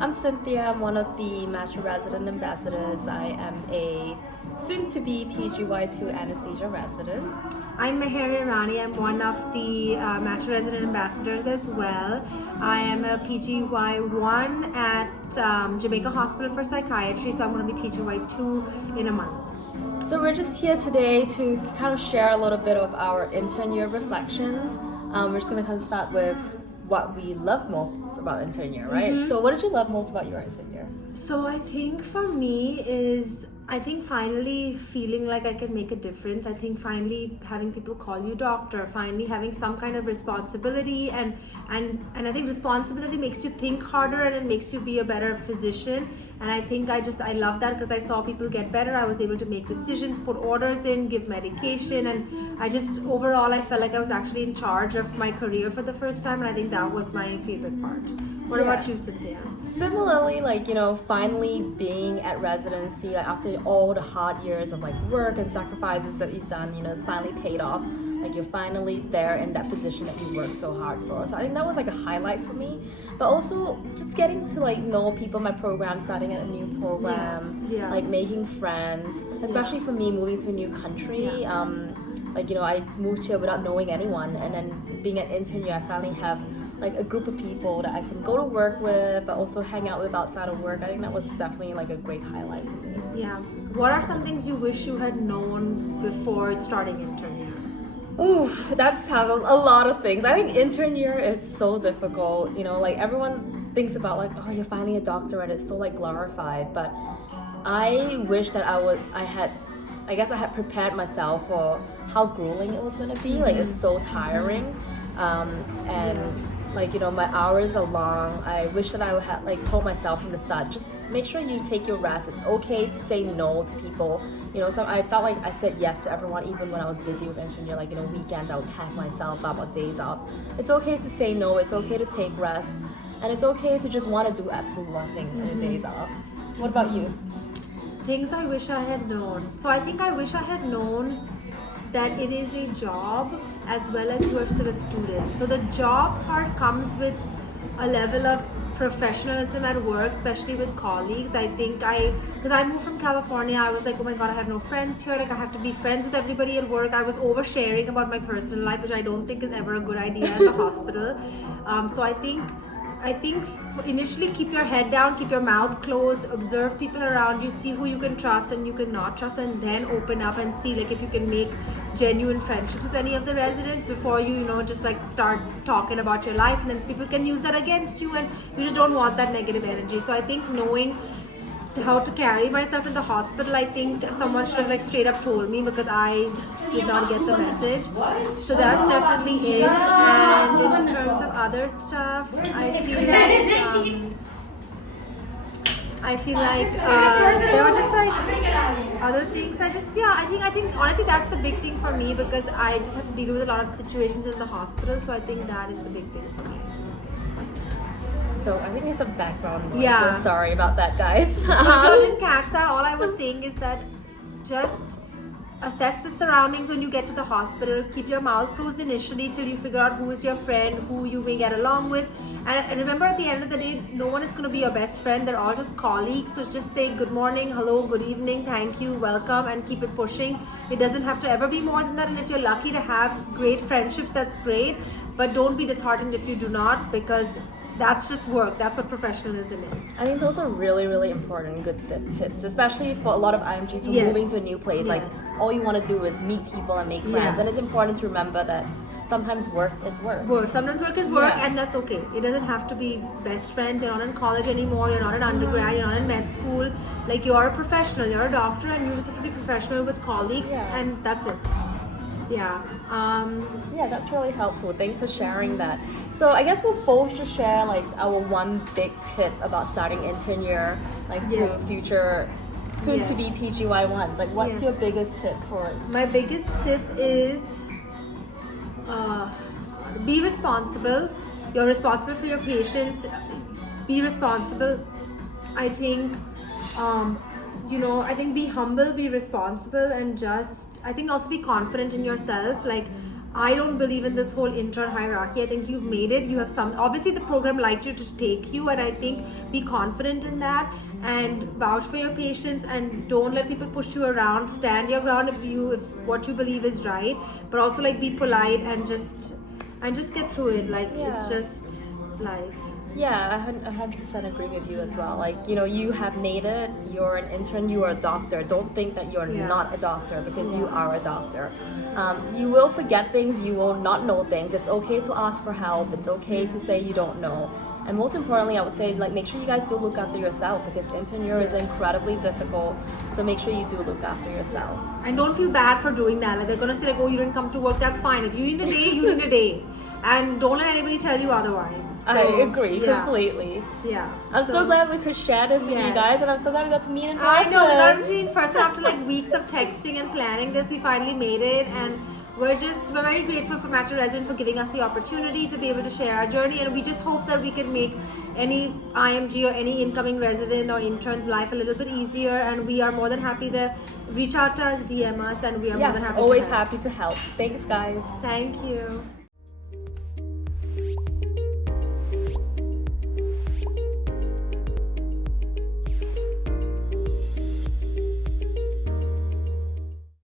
I'm Cynthia. I'm one of the Master Resident Ambassadors. I am a soon-to-be PGY2 anesthesia resident. I'm Irani. I'm one of the Master Resident Ambassadors as well. I am a PGY1 at Jamaica Hospital for Psychiatry, so I'm going to be PGY2 in a month. So we're just here today to kind of share a little bit of our intern year reflections. We're just going to kind of start with what we love most about intern year, right? Mm-hmm. So what did you love most about your intern year? So I think for me is, finally feeling like I can make a difference. I think finally having people call you doctor, finally having some kind of responsibility, and I think responsibility makes you think harder and it makes you be a better physician. And I think I love that because I saw people get better. I was able to make decisions, put orders in, give medication, and overall I felt like I was actually in charge of my career for the first time, and I think that was my favorite part. What about you, Cynthia? Similarly, finally being at residency, after all the hard years of work and sacrifices that you've done, it's finally paid off. You're finally there in that position that you worked so hard for. So I think that was a highlight for me. But also just getting to know people in my program, starting at a new program, making friends, especially for me moving to a new country. I moved here without knowing anyone, and then being an intern year, I finally have a group of people that I can go to work with, but also hang out with outside of work. I think that was definitely a great highlight for me. Yeah. What are some things you wish you had known before starting intern year? Ooh, that's a lot of things. I think intern year is so difficult. Everyone thinks about oh, you're finally a doctor and it's so glorified. But I wish that I had prepared myself for how grueling it was gonna be. It's so tiring, my hours are long. I wish that I had told myself from the start, just make sure you take your rest. It's okay to say no to people. I felt like I said yes to everyone, even when I was busy with intern year. Weekends I would pack myself up, or days off. It's okay to say no. It's okay to take rest, and it's okay to just want to do absolutely nothing on your days off. What about you? Things I wish I had known. So I think I wish I had known that it is a job as well as you're still a student. So the job part comes with a level of professionalism at work, especially with colleagues. I think because I moved from California, I was oh my god, I have no friends here. I have to be friends with everybody at work. I was oversharing about my personal life, which I don't think is ever a good idea in the hospital. So I think initially keep your head down, keep your mouth closed, observe people around you, see who you can trust and you can not trust, and then open up and see if you can make genuine friendships with any of the residents before you just start talking about your life, and then people can use that against you, and you just don't want that negative energy. So I think knowing how to carry myself in the hospital, I think someone should have straight up told me, because I did not get the message. So that's definitely it. And in terms of other stuff, I feel like there were just other things. I think honestly that's the big thing for me, because I just have to deal with a lot of situations in the hospital. So I think that is the big thing for me. So I think it's a background noise. Yeah. So sorry about that, guys. If you didn't catch that, all I was saying is that just assess the surroundings when you get to the hospital. Keep your mouth closed initially till you figure out who is your friend, who you may get along with. And remember, at the end of the day, no one is going to be your best friend. They're all just colleagues. So just say good morning, hello, good evening, thank you, welcome, and keep it pushing. It doesn't have to ever be more than that. And if you're lucky to have great friendships, that's great. But don't be disheartened if you do not, because that's just work. That's what professionalism is. I think those are really, really important good tips, especially for a lot of IMGs who are moving to a new place. All you want to do is meet people and make friends. And it's important to remember that sometimes work is work. Sometimes work is work, and that's okay. It doesn't have to be best friends. You're not in college anymore. You're not in undergrad. You're not in med school. You're a professional. You're a doctor, and you just have to be professional with colleagues, and that's it. Yeah. That's really helpful. Thanks for sharing that. So I guess we'll both just share our one big tip about starting intern year, to future soon to be PGY1s. What's your biggest tip for it? My biggest tip is be responsible. You're responsible for your patients. Be responsible. I think be humble, be responsible, and I think also be confident in yourself. I don't believe in this whole intern hierarchy. I think you've made it. You have some. Obviously, the program liked you to take you, and I think be confident in that and vouch for your patients and don't let people push you around. Stand your ground if what you believe is right, but also like be polite and just get through it. Like it's just life. Yeah, I 100% agree with you as well. Like, you know, you have made it, you're an intern, you are a doctor. Don't think that you're not a doctor, because you are a doctor. You will forget things, you will not know things. It's okay to ask for help, it's okay to say you don't know. And most importantly, I would say, like, make sure you guys do look after yourself, because intern year is incredibly difficult. So make sure you do look after yourself. And don't feel bad for doing that. Like, they're gonna say like, oh, you didn't come to work, that's fine. If you need a day, you need a day. And don't let anybody tell you otherwise. So, I agree completely. Yeah. I'm so glad we could share this with you guys, and I'm so glad we got to meet in person. I know, we got to meet in person after like weeks of texting and planning this. We finally made it, and we're very grateful for Metro Resident for giving us the opportunity to be able to share our journey, and we just hope that we can make any IMG or any incoming resident or intern's life a little bit easier, and we are more than happy to reach out to us, DM us, and we are more than happy always to help. happy to help. Thanks, guys. Thank you.